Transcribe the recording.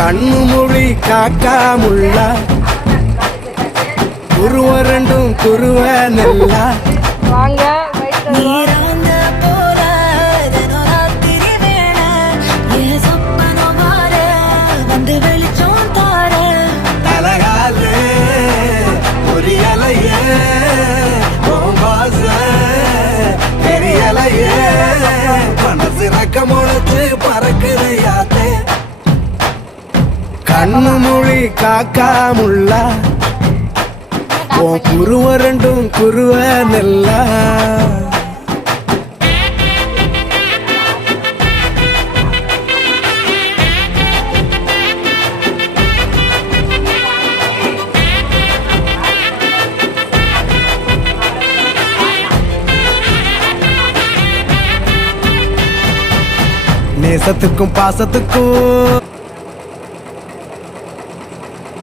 கண்ணு மொழி காக்காமுள்ள குருவ ரெண்டும் குருவ நெல்லா வாங்க நீராங்க போல தினராத்திரி வேண என் சொப்பனம் மாற வந்து வெளிச்சம் தார தலகாலே பொரியலையே பாச பெரியலையே மனசு ரக்க முளைச்சு பறக்குதையாத்தே கண்ணு மொழி காக்காமுள்ள குருவ ரெண்டும் குருவ நெல்லா நேசத்துக்கும் பாசத்துக்கும்